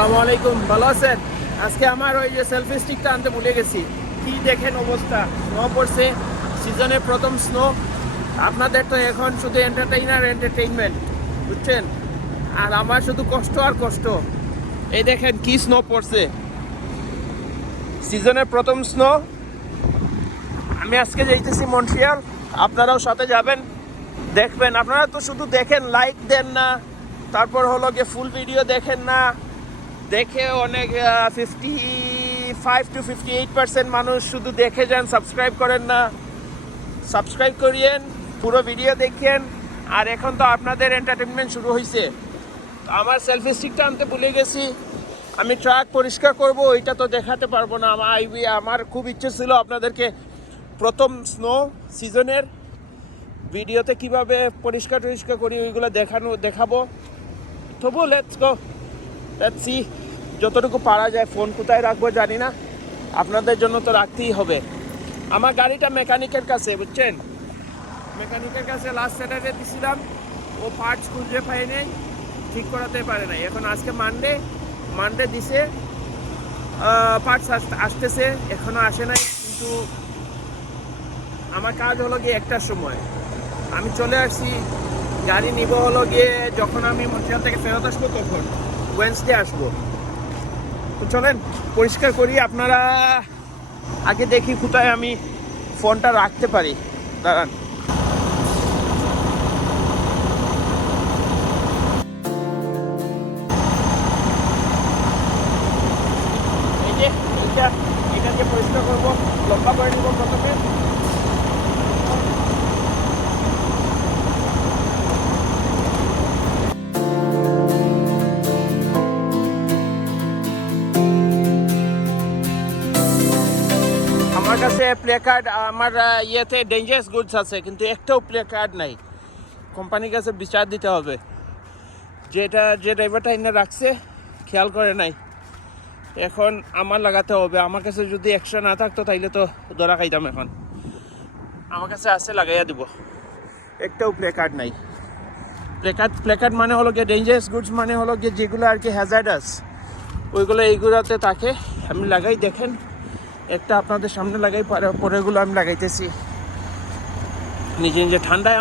আসসালামু আলাইকুম, ভালো আছেন? আজকে আমার ওই যে সেলফি স্টিকটা আনতে ভুলে গেছি। কি দেখেন অবস্থা, স্নো পড়ছে, সিজনের প্রথম স্নো। আপনাদের তো এখন শুধু এন্টারটেইনমেন্ট, বুঝছেন? আর আমার শুধু কষ্ট আর কষ্ট। এই দেখেন কি স্নো পড়ছে, সিজনের প্রথম স্নো। আমি আজকে যাইতেছি মন্ট্রিয়াল, আপনারাও সাথে যাবেন, দেখবেন। আপনারা তো শুধু দেখেন, লাইক দেন না, তারপর হলো গিয়ে ফুল ভিডিও দেখেন না। দেখে অনেক 55 to 58% মানুষ শুধু দেখে যান, সাবস্ক্রাইব করেন না। সাবস্ক্রাইব করিয়েন, পুরো ভিডিও দেখেন। আর এখন তো আপনাদের এন্টারটেনমেন্ট শুরু হয়েছে। আমার সেলফি স্টিকটা আনতে ভুলে গেছি। আমি ট্রাক পরিষ্কার করব, ওইটা তো দেখাতে পারবো না। আমার খুব ইচ্ছে ছিল আপনাদেরকে প্রথম স্নো সিজনের ভিডিওতে কিভাবে পরিষ্কার করি ওইগুলো দেখাবো। তবু লেটস সি, যতটুকু পারা যায়। ফোন কোথায় রাখবো জানি না, আপনাদের জন্য তো রাখতেই হবে। আমার গাড়িটা মেকানিকের কাছে, বুঝছেন? মেকানিকের কাছে লাস্ট স্যাটারডে দিছিলাম, ও পার্টস খুঁজে পাই নেই, ঠিক করাতে পারে নাই। এখন আজকে মানডে দিছে, পার্টস আসতেছে, এখনও আসে নাই। কিন্তু আমার কাজ হলো গিয়ে 1টার সময়, আমি চলে আসছি। গাড়ি নিব হলো গিয়ে যখন আমি মন্ট্রিয়াল থেকে ফেরত আসবো, তখন ওয়েডনেসডে আসবো। তো চলেন পরিষ্কার করি। আপনারা আগে দেখি কোথায় আমি ফোনটা রাখতে পারি, দাঁড়ান। এই যে এটা দিয়ে পরিষ্কার করবো, লম্বা করে নিব প্রথমে। আমার কাছে প্লে কার্ড, আমার ইয়েতে ডেঞ্জারাস গুডস আছে, কিন্তু একটাও প্লে কার্ড নাই। কোম্পানির কাছে বিচার দিতে হবে, যে ড্রাইভারটা এনে রাখছে খেয়াল করে নাই। এখন আমার লাগাতে হবে। আমার কাছে যদি এক্সট্রা না থাকতো তাইলে তো ধরা খাইতাম। এখন আমার কাছে আছে, লাগাইয়া দিব। একটাও প্লে কার্ড নাই। প্লে কার্ড মানে হলো গিয়ে ডেঞ্জারাস গুডস, মানে হলো গিয়ে যেগুলো আর কি হ্যাজার্ডাস, ওইগুলো এইগুলোতে থাকে। আমি লাগাই, দেখেন একটা আপনাদের সামনে লাগাই, পরেগুলো আমি লাগাইতেছি নিজে। ঠান্ডায়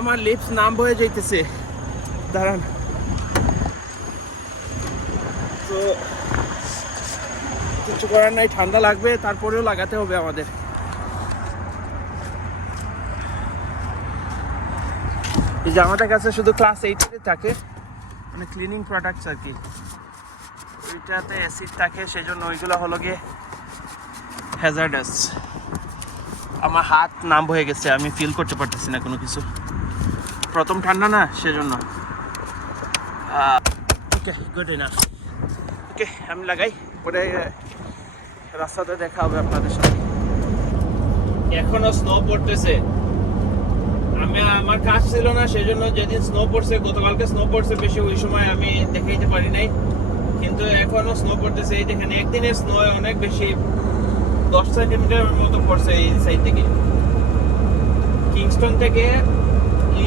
আমার লিপস নাম বয়ে যাইতেছে, দাঁড়ান। তো কিছু করার নাই, ঠান্ডা লাগবে, তারপরেও লাগাতে হবে আমাদের। এই যে আমাদের কাছে শুধু ক্লাস 8 থাকে, মানে ক্লিনিং প্রোডাক্টস আর কি, ওইটাতে অ্যাসিড থাকে, সেজন্য ওইগুলো হলো গিয়ে হ্যাজার্ডাস। আমার হাত নাম হয়ে গেছে, আমি ফিল করতে পারতেছি না কোনো কিছু। প্রথম ঠান্ডা না, সেজন্য। ওকে, গুড এনাফ। ওকে, আমি লাগাই, পরে রাস্তাতে দেখা হবে আপনাদের সাথে। এখনো স্নো পড়তেছে। আমার কাজ ছিল না, সেজন্য যেদিন স্নো পড়ছে, গতকালকে স্নো পড়ছে বেশি, ওই সময় আমি দেখাইতে পারি নাই। কিন্তু এখনো স্নো পড়তেছে। এই দেখেন, একদিনের স্নো অনেক বেশি, 10 সেন্টিমিটার মতো পড়ছে এই সাইড থেকে। কিংস্টন থেকে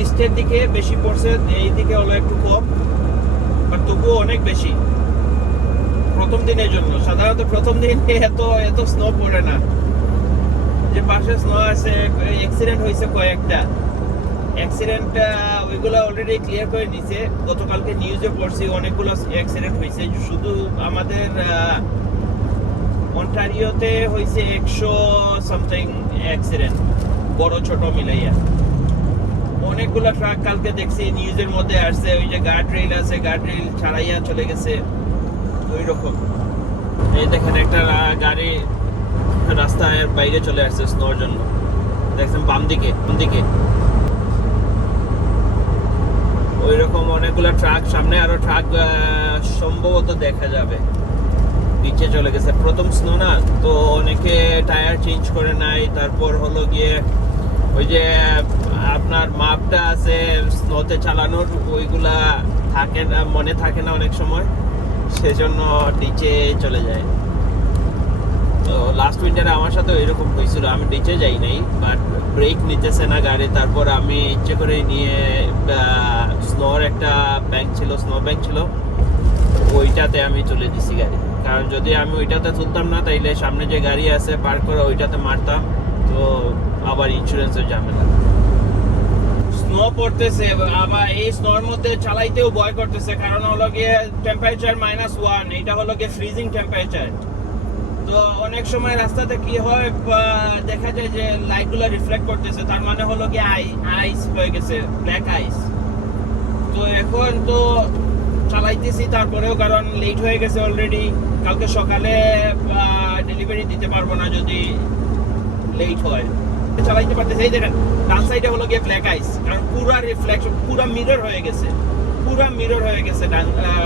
ইস্টের দিকে বেশি পড়ছে, এই দিকে হলো একটু কম, বাট তবুও অনেক বেশি প্রথম দিনের জন্য। সাধারণত প্রথম দিন এত স্নো পড়ে না। যে পাশে স্নো আছে, অ্যাক্সিডেন্ট হয়েছে কয়েকটা। অ্যাক্সিডেন্ট ওইগুলো অলরেডি ক্লিয়ার করে নিছে। গতকালকে নিউজে পড়ছি অনেকগুলো অ্যাক্সিডেন্ট হয়েছে। শুধু আমাদের অন্টারিওতে হয়েছে 100 সামথিং অ্যাক্সিডেন্ট, বড় ছোট মিলাইয়া। অনেকগুলো ট্রাক কালকে দেখছি নিউজের মধ্যে আসছে, ওই যে গার্ড রেল আছে, গার্ড রেল ছাড়াইয়া চলে গেছে, ওই রকম। এই দেখেন একটা গাড়ি রাস্তার বাইরে চলে আসছে স্নোর জন্য, দেখছেন বাম দিকে। ওই রকম অনেকগুলো ট্রাক, সামনে আরো ট্রাক সম্ভবত দেখা যাবে, নিচে চলে গেছে। প্রথম স্নো না তো, অনেকে টায়ার চেঞ্জ করে নাই। তারপর হলো গিয়ে ওই যে আপনার মাপটা আছে স্নোতে চালানোর, ওইগুলা মনে থাকে না অনেক সময়, সেজন্য নিচে চলে যায়। তো লাস্ট উইন্টারে আমার সাথে এরকম হয়েছিল, আমি নিচে যাই নাই, বাট ব্রেক নিতেছে না গাড়ি। তারপর আমি ইচ্ছে করে নিয়ে স্নোর একটা ব্যাংক ছিল, স্নো ব্যাংক ছিল, ওইটাতে আমি তুলে দিছি গাড়ি। কারণ যদি আমি ওইটাতে তুলতাম না, তাইলে সামনে যে গাড়ি আছে পার্ক করা, ওইটাতে মারতাম, তো আবার ইন্স্যুরেন্সের ঝামেলা। স্নো পড়তেছে, আবার এই স্নোর মধ্যে চালাইতেও ভয় করতেছে, কারণ হলো গিয়ে টেম্পারেচার -1, এটা হলো গিয়ে ফ্রিজিং টেম্পারেচার। তো অনেক সময় রাস্তাতে কি হয়, দেখা যায় যে লাইটগুলো রিফ্লেক্ট করতেছে, তার মানে হলো গিয়ে আইস হয়ে গেছে, ব্ল্যাক আইস। তো এখন তো চালাইতেছি তারপরেও, কারণ লেট হয়ে গেছে অলরেডি। কালকে সকালে ডেলিভারি দিতে পারবো না যদি লেট হয়। চালাইতে পারতেছে। এই দেখেন ডান সাইডে হলো গিয়ে ব্ল্যাক আইস, কারণ পুরা রিফ্লেকশন, পুরা মিরর হয়ে গেছে,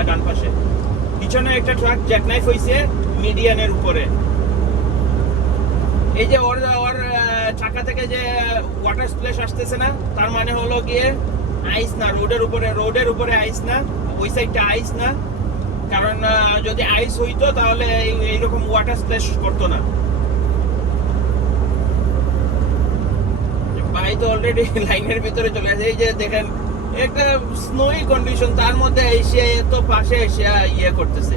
ডান পাশে। পিছনে একটা ট্রাক জ্যাকনাইফ হইছে মিডিয়ানের উপরে। এই যে ওর চাকা থেকে যে ওয়াটার স্প্ল্যাশ আসতেছে না, তার মানে হলো গিয়ে আইস না, রোডের উপরে আইস না, ওই সাইডটা আইস না। কারণ যদি আইস হইতো তাহলে এইরকম ওয়াটার স্প্ল্যাশ করতো না। ভাই তো অলরেডি লাইনের ভিতরে চলে আসে। এই যে দেখেন একটা স্নোই কন্ডিশন, তার মধ্যে এসে এত পাশে এসে ইয়ে করতেছে,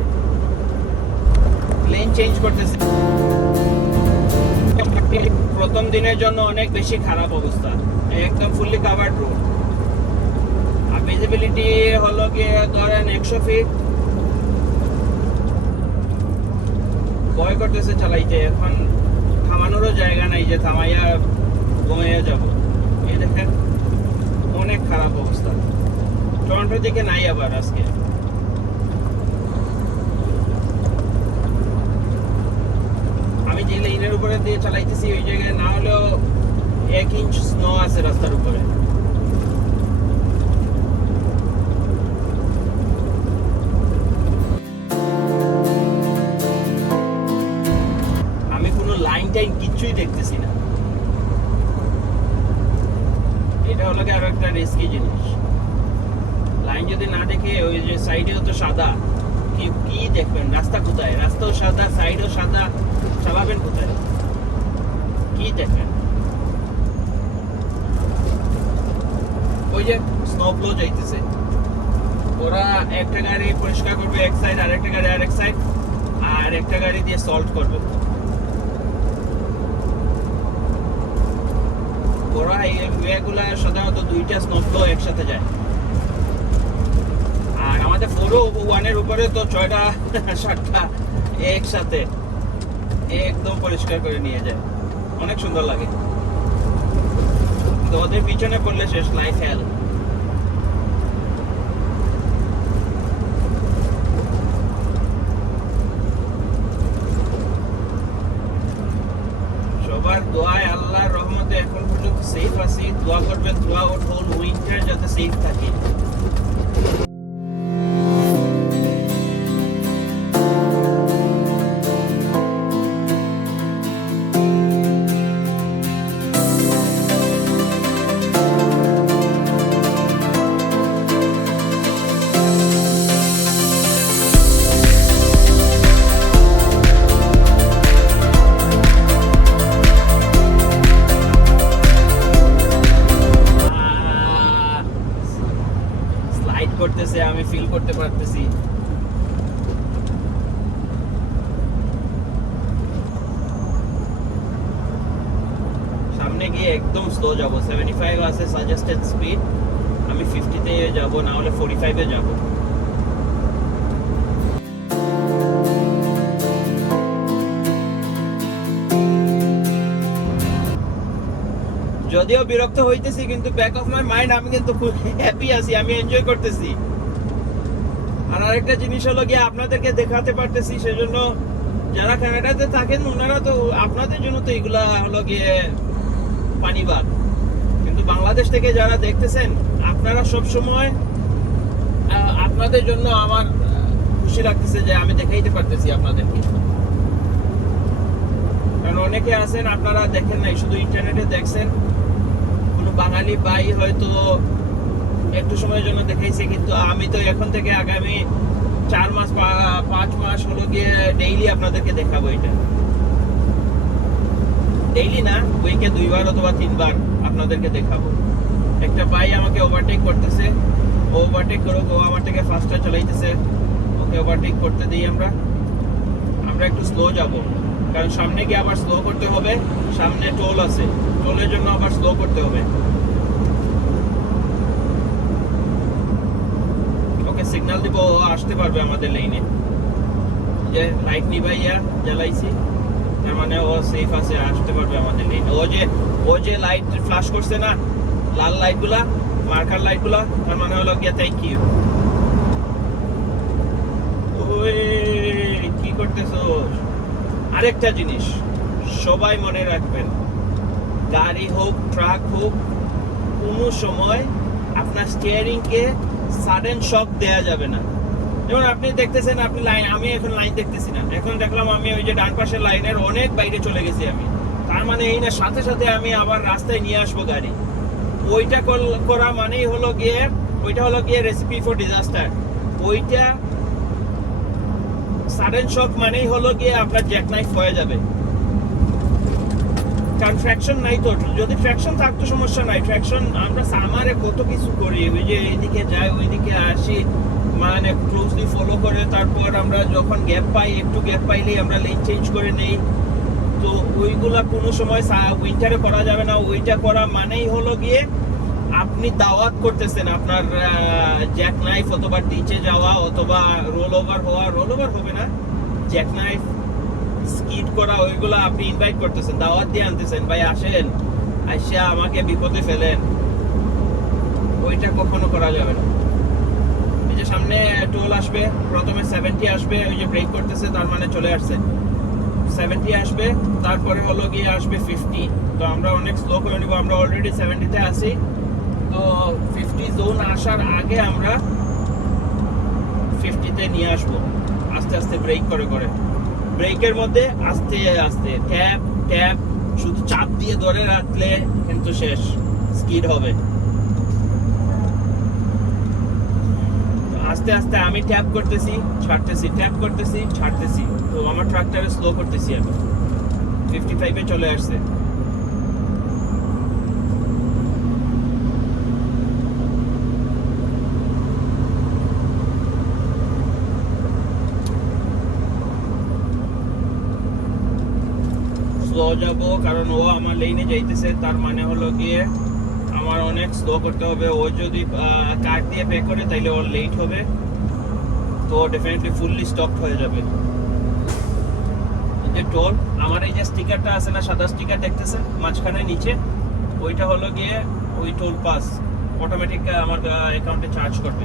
লেন চেঞ্জ করতেছে। প্রথম দিনের জন্য অনেক বেশি খারাপ অবস্থা, একদম ফুললি কাভার্ড রোড। আর ভিজিবিলিটি হলো গিয়ে ধরেন 100 ফিট। ভয় করতেছে চালাইতে, এখন থামানোরও জায়গা নাই যে থামাইয়া ঘুমাইয়া যাব। এই দেখেন অনেক খারাপ অবস্থা। টরন্টোর দিকে নাই আবার আজকে। আমি যে লাইনের উপরে দিয়ে চালাইতেছি ওই জায়গায় না হলেও 1 ইঞ্চ স্নো আছে রাস্তার উপরে। আমি কোনো লাইন টাইন কিচ্ছুই দেখতেছি না। এটা হলো কি আরো একটা রিস্কি জিনিস। লাইন যদি না দেখে, ওই যে সাইডেও তো সাদা, কি দেখবেন? রাস্তা কোথায়? রাস্তাও সাদা, সাইডও সাদা, চালাবেন কোথায়? কি দেখবেন? ওই যে স্নো ফ্লো যাইতেছে, ওরা একটা গাড়ি পরিষ্কার করবে এক সাইড, আর একটা গাড়ি আরেক সাইড, আর একটা গাড়ি দিয়ে সল্ট করবে। ওরা এই ওয়েগুলা সাধারণত 2টা স্নো ফ্লো একসাথে যায়। আর আমাদের 401 উপরে তো 6টা 7টা একসাথে একদম পরিষ্কার করে নিয়ে যায়, অনেক সুন্দর লাগে। তো ওদের পিছনে পড়লে শেষ, লাইফ হেল। সবার দোয়ায়, আল্লাহর রহমতে এখন পর্যন্ত সেফ আছি। দোয়া করবেন থ্রু আউট হোল উইন্টার যাতে সেফ থাকি। করতেছে, আমি ফিল করতে পারতেছি। সামনে গিয়ে একদম স্লো যাব, 75 আছে সাজেস্টেড স্পিড, আমি 50-তে যাব, না হলে 45-এ যাব। যদিও বিরক্ত হইতেছি, কিন্তু ব্যাক অফ মাই মাইন্ড আমি কিন্তু খুব হ্যাপি আছি, আমি এনজয় করতেছি। আর আরেকটা জিনিস হলো গিয়ে আপনাদেরকে দেখাতে পারতেছি, সেজন্য যারা কানাডাতে থাকেন ওনারা তো, আপনাদের জন্য তো এগুলা হলো গিয়ে পানিবাগ। কিন্তু বাংলাদেশ থেকে যারা দেখতেছেন, আপনারা সব সময়, আপনাদের জন্য আমার খুশি লাগতেছে যে আমি দেখাইতে পারতেছি আপনাদেরকে। কারণ অনেকে আছেন আপনারা দেখেন নাই, শুধু ইন্টারনেটে দেখছেন। কোনো বাঙালি ভাই হয়তো একটু সময়ের জন্য দেখাইছে, কিন্তু আমি তো এখন থেকে আগামী 4 মাস 5 মাস হলো গিয়ে ডেইলি আপনাদেরকে দেখাবো এটা। ডেইলি না, উইকে 2 বার অথবা 3 বার আপনাদেরকে দেখাবো। একটা ভাই আমাকে ওভারটেক করতেছে, ওভারটেক করুক, ও আমার থেকে ফাস্টার চালাইতেছে, ওকে ওভারটেক করতে দিই আমরা একটু স্লো যাব, কারণ সামনে গিয়ে আবার স্লো করতে হবে, সামনে টোল আছে, টোলের জন্য আবার স্লো করতে হবে। ওকে সিগন্যাল দিব, ও আসতে পারবে আমাদের লাইনে। যে লাইট নিভাইয়া জ্বালাইছি, তার মানে ও সেফ আছে, আসতে পারবে আমাদের লাইনে। ও যে লাইট ফ্ল্যাশ করছে না, লাল লাইটগুলা, মার্কার লাইটগুলা, তার মানে হলো গিয়া থ্যাংক ইউ। ওই কি করতেছো? আরেকটা জিনিস সবাই মনে রাখবেন, গাড়ি হোক ট্রাক হোক, কোনো সময় আপনার স্টিয়ারিং কে সাডেন শক দেয়া যাবে না। যেমন আপনি দেখতেছেন, আপনি লাইন, আমি এখন লাইন দেখতেছি না, এখন দেখলাম আমি ওই যে ডান পাশের লাইনের অনেক বাইরে চলে গেছি আমি, তার মানে এই না সাথে সাথে আমি আবার রাস্তায় নিয়ে আসবো গাড়ি। ওইটা করা মানেই হলো গিয়ে, ওইটা হলো গিয়ে রেসিপি ফর ডিজাস্টার। ওইটা সাডেন শক মানেই হলো গিয়ে আপনার জ্যাক নাইফ হয়ে যাবে, কারণ ট্র্যাকশন নাই তো। যদি ট্র্যাকশন থাকতো সমস্যা নাই, ট্র্যাকশন আমরা সামারে কত কিছু করি, ওই যে এইদিকে যাই ওইদিকে আসি, মানে ক্লোজলি ফলো করে, তারপর আমরা যখন গ্যাপ পাই, একটু গ্যাপ পাইলেই আমরা লেন চেঞ্জ করে নেই। তো ওইগুলা কোনো সময় উইন্টারে করা যাবে না। ওইটা করা মানেই হলো গিয়ে আপনি দাওয়াত করতেছেন আপনার জ্যাক নাইফ অথবা নিচে যাওয়া অথবা রোল ওভার হওয়া, রোল ওভার হবে না, জ্যাক নাইফ স্কিড করা, ওইগুলো আপনি ইনভাইট করতেছেন, দাওয়াত দিয়ে আনতেছেন, ভাই আসেন, আইসা আমাকে বিপদে ফেলেন। ওইটা কখনো করা যাবে না। এই যে সামনে টোল আসবে, প্রথমে 70 আসবে, ওই যে ব্রেক করতেছে, তার মানে চলে আসছে 70 আসবে, তারপরে হলো গিয়ে আসবে 50। তো আমরা অনেক স্লো করে নিব, আমরা অলরেডি 70-তে আছি। তো 50 জোন আসার আগে আমরা 50-তে নিয়ে আসবো, আস্তে আস্তে ব্রেক করে করে। ব্রেকের মধ্যে আস্তে আস্তে ট্যাপ ট্যাপ, শুধু চাপ দিয়ে ধরে রাখলে কিন্তু শেষ, স্কিড হবে। আস্তে আস্তে আমি ট্যাপ করতেছি, ছাড়তেছি, ট্যাপ করতেছি, ছাড়তেছি, তো আমার ট্রাক্টরে স্লো করতেছি আমি। 55-এ চলে আসছে। স্লো যাবো, কারণ ও আমার লাইনে যাইতেছে, তার মানে হলো গিয়ে আমার অনেক স্লো করতে হবে। ও যদি কার দিয়ে পে করে তাইলে ওর লেট হবে, তো ডেফিনেটলি ফুললি স্টপ হয়ে যাবে। যে টোল, আমার এই যে স্টিকারটা আছে না, সাদা স্টিকার দেখতেছেন মাঝখানে নিচে, ওইটা হলো গিয়ে ওই টোল পাস অটোমেটিক আমার অ্যাকাউন্টে চার্জ করবে।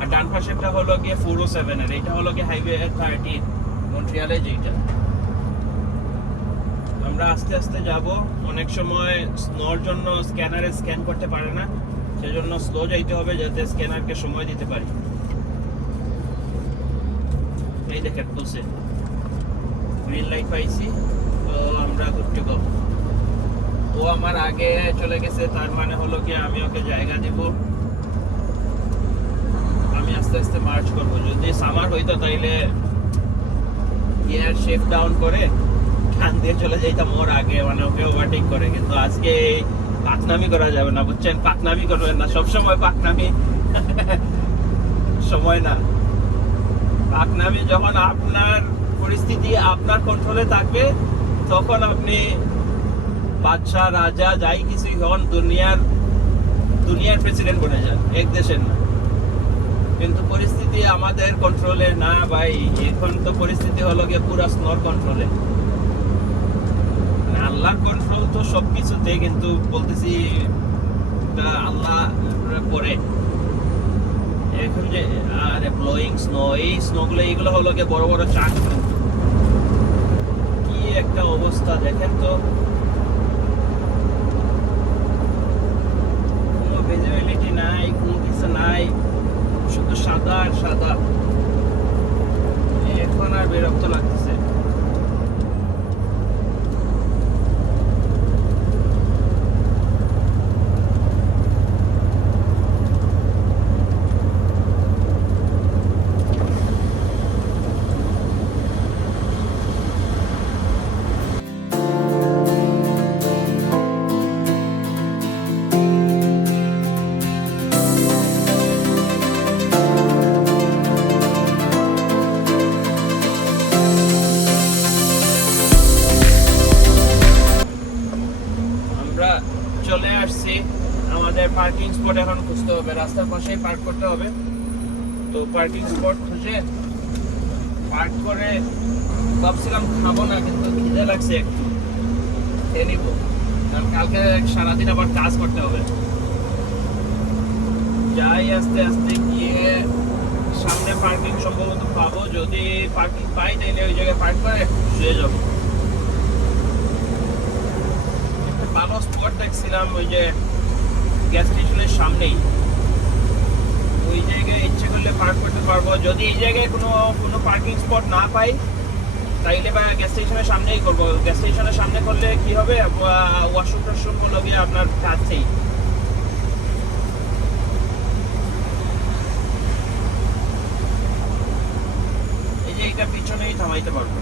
আর ডান পাশেরটা হলো গিয়ে 407 এর, এটা হলো গিয়ে হাইওয়ে 13 মন্ট্রিয়ালে যেটা। আমরা আস্তে আস্তে যাব, অনেক সময় স্নোর জন্য স্ক্যানারে স্ক্যান করতে পারে না, সেজন্য স্লো যাইতে হবে যাতে স্ক্যানারকে সময় দিতে পারি। এই দেখেন খুলছে, গ্রিন লাইট পাইছি, তো আমরা গুড টু গো। ও আমার আগে চলে গেছে, তার মানে হলো কি আমি ওকে জায়গা দিব, আমি আস্তে আস্তে মার্চ করবো। যদি সামার হইতো তাইলে গিয়ার শিফট ডাউন করে টান দিয়ে চলে যাইতাম ওর আগে, মানে ওকে ওভারটেক করে। কিন্তু আজকে পাকনামি করা যাবে না, বুঝছেন, পাকনামি করবেন না, সবসময় পাকনামি সময় না। পাকনামি যখন আপনার পরিস্থিতি আপনার কন্ট্রোলে থাকবে, তখন আপনি বাদশাহ রাজা যাই কিছুই হন, দুনিয়ার প্রেসিডেন্ট বনে যান, এক দেশের না। কিন্তু পরিস্থিতি আমাদের কন্ট্রোলে না ভাই, এখন তো পরিস্থিতি হলো গিয়ে পুরো স্নোর কন্ট্রোলে। আল্লাহর কন্ট্রোল তো সবকিছুতে, কিন্তু বলতেছি আল্লাহ করে। এখন যে আরে ব্লোয়িং স্নো, এই স্নোগুলো এইগুলো হলো গিয়ে বড় বড় চাক, কি একটা অবস্থা দেখেন তো, কোনো ভিজিবিলিটি নাই, কোনো কিছু নাই, শুধু সাদা আর সাদা। এখন আর বিরক্ত লাগতেছে। পার্কিং স্পট এখন খুঁজতে হবে, রাস্তার পাশেই পার্ক করতে হবে। তো পার্কিং স্পট খুঁজে পার্ক করে ভাবছিলাম খাবো না, কিন্তু খিদে লাগছে একটু, খেয়ে নিবো, কারণ কালকে সারাদিন আবার কাজ করতে হবে। যাই আস্তে আস্তে গিয়ে সামনে পার্কিং সম্ভবত পাবো, যদি পার্কিং পাই তাহলে ওই জায়গায় পার্ক করে শুয়ে যাবো। একটা ভালো স্পট দেখছিলাম ওই যে গ্যাস স্টেশনের সামনেই, ওই জায়গায় ইচ্ছে করলে পার্ক করতে পারবো। যদি এই জায়গায় কোনো পার্কিং স্পট না পাই তাইলে বা গ্যাস স্টেশনের সামনেই করবো। গ্যাস স্টেশনের সামনে করলে কি হবে, ওয়াশরুম টাশরুম হলো গিয়ে আপনার কাছেই। এই যে এটা পিছনেই থামাইতে পারবো।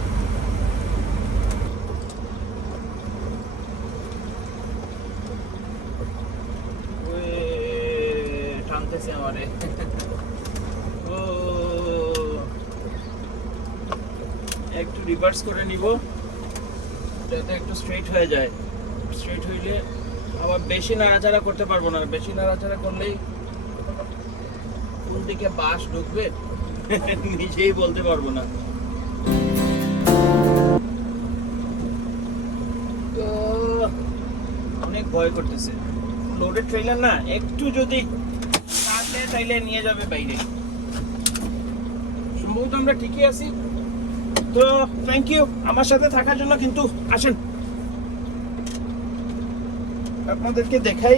টানতেছে আমারে। ও একটু রিভার্স করে নিব যাতে একটু স্ট্রেট হয়ে যায়। স্ট্রেট হইলে আবার বেশি নাড়াচাড়া করতে পারবো না, বেশি নাড়াচাড়া করলেই কোন দিকে বাস ঢুকবে নিজেই বলতে পারবো না। তো অনেক ভয় করতেছে, লোডেড ট্রেলার না, একটু যদি টানলে তাইলে নিয়ে যাবে বাইরে। সম্ভবত আমরা ঠিকই আছি। তো থ্যাংক ইউ আমার সাথে থাকার জন্য। কিন্তু আসেন আপনাদেরকে দেখাই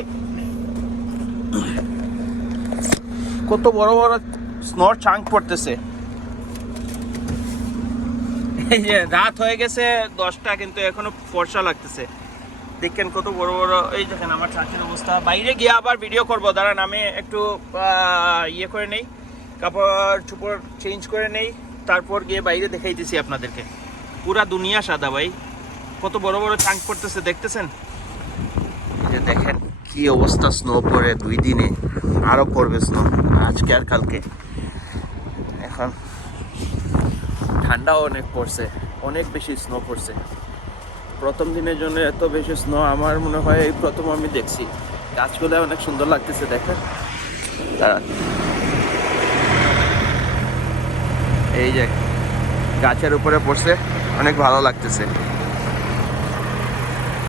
কত বড় বড় স্নোর চাঙ্ক পড়তেছে। এই যে রাত হয়ে গেছে 10টা, কিন্তু এখনো ফর্সা লাগতেছে। দেখেন কত বড় বড়, এই দেখেন আমার ছাঁচের অবস্থা। বাইরে গিয়ে আবার ভিডিও করবো, দাঁড়ান আমি একটু ইয়ে করে নেই, কাপড় চোপড় চেঞ্জ করে নেই, তারপর গিয়ে বাইরে দেখাইতেছি আপনাদেরকে। পুরা দুনিয়া সাদা ভাই, কত বড় বড় চাঙ্ক পড়তেছে দেখতেছেন। এই যে দেখেন কি অবস্থা, স্নো পড়ে 2 দিনে, আরো পড়বে স্নো আজকে আর কালকে। এখন ঠান্ডাও অনেক পড়ছে, অনেক বেশি স্নো পড়ছে। প্রথম দিনের জন্য এত বেশি স্নো আমার মনে হয় এই প্রথম আমি দেখছি। গাছগুলো অনেক সুন্দর লাগতেছে দেখেন। এই যে গাছের উপরে পড়ছে, অনেক ভালো লাগতেছে।